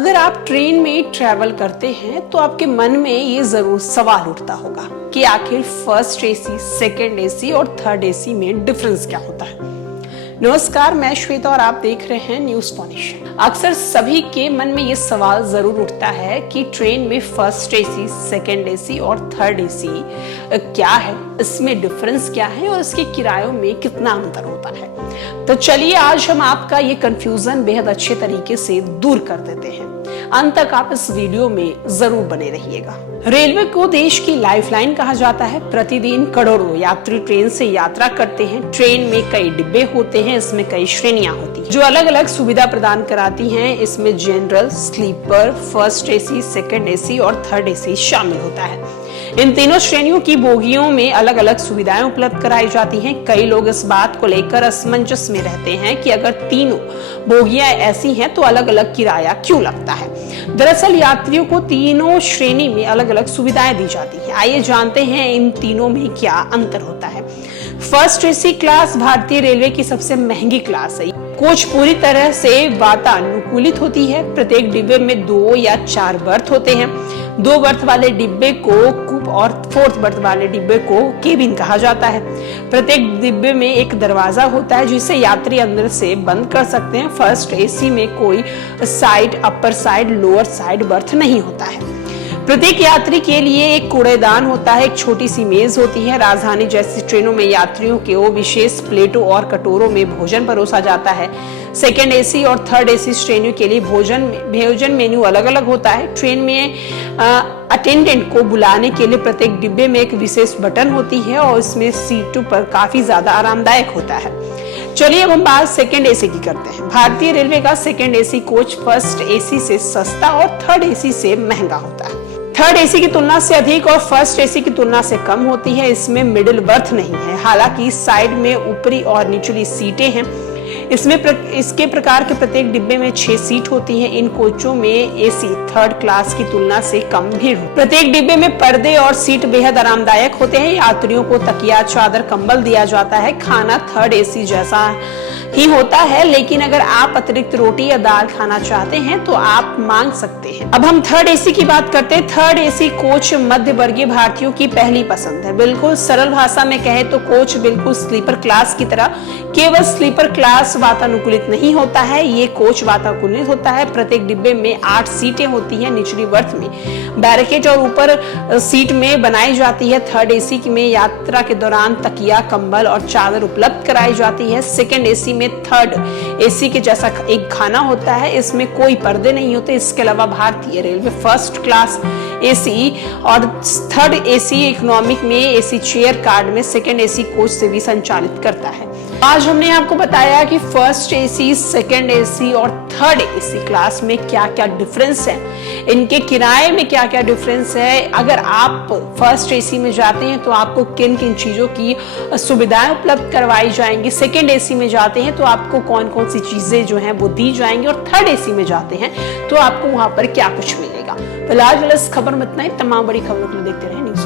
अगर आप ट्रेन में ट्रैवल करते हैं तो आपके मन में ये जरूर सवाल उठता होगा कि आखिर फर्स्ट एसी, सेकंड एसी और थर्ड एसी में डिफरेंस क्या होता है। नमस्कार, मैं श्वेता और आप देख रहे हैं न्यूज फॉर्नेशन। अक्सर सभी के मन में ये सवाल जरूर उठता है कि ट्रेन में फर्स्ट एसी, सेकंड एसी और थर्ड एसी क्या है, इसमें डिफरेंस क्या है और इसके किरायों में कितना अंतर होता है। तो चलिए आज हम आपका ये कंफ्यूजन बेहद अच्छे तरीके से दूर कर देते हैं। अंत तक आप इस वीडियो में जरूर बने रहिएगा। रेलवे को देश की लाइफलाइन कहा जाता है। प्रतिदिन करोड़ों यात्री ट्रेन से यात्रा करते हैं। ट्रेन में कई डिब्बे होते हैं, इसमें कई श्रेणियां होती हैं जो अलग अलग सुविधा प्रदान कराती हैं। इसमें general, sleeper, first AC, second AC और थर्ड एसी शामिल होता है। इन तीनों श्रेणियों की बोगियों में अलग अलग सुविधाएं उपलब्ध कराई जाती हैं। कई लोग इस बात को लेकर असमंजस में रहते हैं कि अगर तीनों बोगियां ऐसी हैं तो अलग अलग किराया क्यों लगता है। दरअसल यात्रियों को तीनों श्रेणी में अलग अलग सुविधाएं दी जाती हैं। आइए जानते हैं इन तीनों में क्या अंतर होता है। फर्स्ट एसी क्लास भारतीय रेलवे की सबसे महंगी क्लास है। कोच पूरी तरह से वातानुकूलित होती है। प्रत्येक डिब्बे में 2 या 4 बर्थ होते हैं। 2 बर्थ वाले डिब्बे को कूप और 4th बर्थ वाले डिब्बे को केबिन कहा जाता है। प्रत्येक डिब्बे में एक दरवाजा होता है जिसे यात्री अंदर से बंद कर सकते हैं। फर्स्ट एसी में कोई side, upper side, lower side birth नहीं होता है। प्रत्येक यात्री के लिए एक कूड़ेदान होता है, एक छोटी सी मेज होती है। राजधानी जैसी ट्रेनों में यात्रियों को विशेष प्लेटों और कटोरों में भोजन परोसा जाता है। सेकेंड एसी और थर्ड एसी श्रेणियों के लिए भोजन मेन्यू अलग अलग होता है। ट्रेन में अटेंडेंट को बुलाने के लिए प्रत्येक डिब्बे में एक विशेष बटन होती है और इसमें सीटों पर काफी ज्यादा आरामदायक होता है। चलिए अब हम बात सेकेंड एसी की करते हैं। भारतीय रेलवे का second AC coach first AC से सस्ता और थर्ड एसी से महंगा होता है। थर्ड एसी की तुलना से अधिक और फर्स्ट एसी की तुलना से कम होती है। इसमें मिडिल बर्थ नहीं है, हालांकि साइड में ऊपरी और निचली सीटें हैं। इसके प्रकार के प्रत्येक डिब्बे में 6 सीट होती हैं। इन कोचों में एसी थर्ड क्लास की तुलना से कम भीड़ हो। प्रत्येक डिब्बे में पर्दे और सीट बेहद आरामदायक होते हैं। यात्रियों को तकिया, चादर, कंबल दिया जाता है। खाना थर्ड एसी जैसा ही होता है, लेकिन अगर आप अतिरिक्त रोटी या दाल खाना चाहते हैं तो आप मांग सकते हैं। अब हम थर्ड एसी की बात करते हैं। थर्ड एसी कोच मध्य वर्गीय भारतीयों की पहली पसंद है। बिल्कुल सरल भाषा में कहे तो कोच बिल्कुल स्लीपर क्लास की तरह, केवल स्लीपर क्लास वातानुकूलित नहीं होता है, ये कोच वातानुकूलित होता है। प्रत्येक डिब्बे में 8 सीटें होती हैं। निचली बर्थ में बैरिकेड और ऊपर सीट में बनाई जाती है। थर्ड एसी में यात्रा के दौरान तकिया, कंबल और चादर उपलब्ध कराई जाती है। सेकेंड एसी में थर्ड एसी के जैसा एक खाना होता है। इसमें कोई पर्दे नहीं होते। इसके अलावा भारतीय रेलवे फर्स्ट क्लास एसी और थर्ड एसी इकोनॉमिक में एसी चेयर कार्ड में सेकेंड एसी कोच से भी संचालित करता है। आज हमने आपको बताया कि फर्स्ट एसी, सेकेंड एसी और थर्ड एसी क्लास में क्या क्या डिफरेंस है, इनके किराए में क्या क्या डिफरेंस है। अगर आप फर्स्ट एसी में जाते हैं तो आपको किन किन चीजों की सुविधाएं उपलब्ध करवाई जाएंगी, सेकेंड एसी में जाते हैं तो आपको कौन कौन सी चीजें जो हैं वो दी जाएंगी, और थर्ड एसी में जाते हैं तो आपको वहां पर क्या कुछ मिलेगा। फिलहाल इस खबर में इतना ही। तमाम बड़ी खबरों के लिए देखते रहे न्यूज।